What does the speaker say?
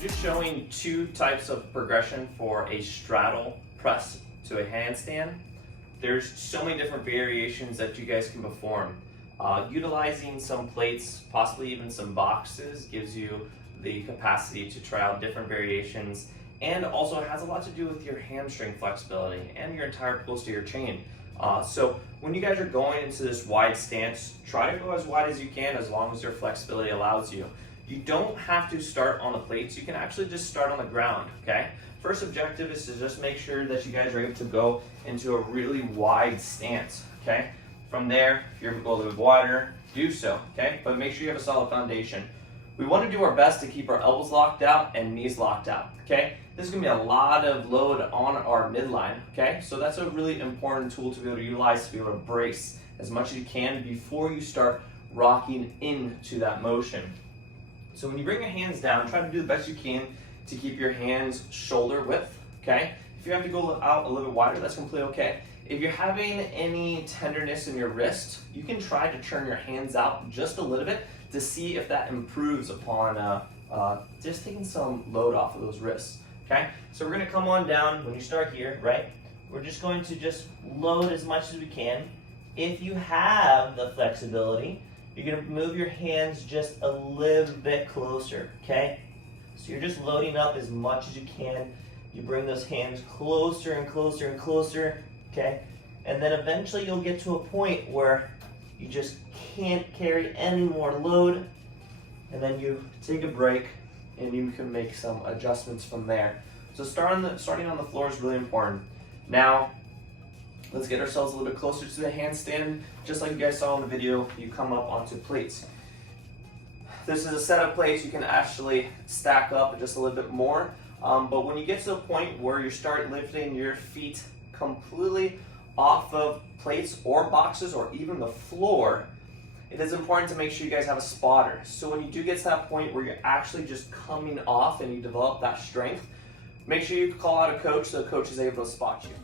Just showing two types of progression for a straddle press to a handstand. There's so many different variations that you guys can perform. Utilizing some plates, possibly even some boxes, gives you the capacity to try out different variations, and also has a lot to do with your hamstring flexibility and your entire posterior chain. So when you guys are going into this wide stance, try to go as wide as you can as long as your flexibility allows you. You don't have to start on the plates, you can actually just start on the ground, okay? First objective is to just make sure that you guys are able to go into a really wide stance, okay? From there, if you're able to go a little bit wider, do so, okay? But make sure you have a solid foundation. We want to do our best to keep our elbows locked out and knees locked out, okay? This is going to be a lot of load on our midline, okay? So that's a really important tool to be able to utilize to be able to brace as much as you can before you start rocking into that motion. So when you bring your hands down, try to do the best you can to keep your hands shoulder width, okay? If you have to go out a little bit wider, that's completely okay. If you're having any tenderness in your wrist, you can try to turn your hands out just a little bit to see if that improves upon just taking some load off of those wrists, okay? So we're gonna come on down. When you start here, right? We're just going to just load as much as we can. If you have the flexibility, you're going to move your hands just a little bit closer, okay? So you're just loading up as much as you can. You bring those hands closer and closer and closer, okay? And then eventually you'll get to a point where you just can't carry any more load, and then you take a break and you can make some adjustments from there. So starting on the floor is really important. Now, let's get ourselves a little bit closer to the handstand. Just like you guys saw in the video, you come up onto plates. This is a set of plates you can actually stack up just a little bit more. But when you get to the point where you start lifting your feet completely off of plates or boxes or even the floor, it is important to make sure you guys have a spotter. So when you do get to that point where you're actually just coming off and you develop that strength, make sure you call out a coach so the coach is able to spot you.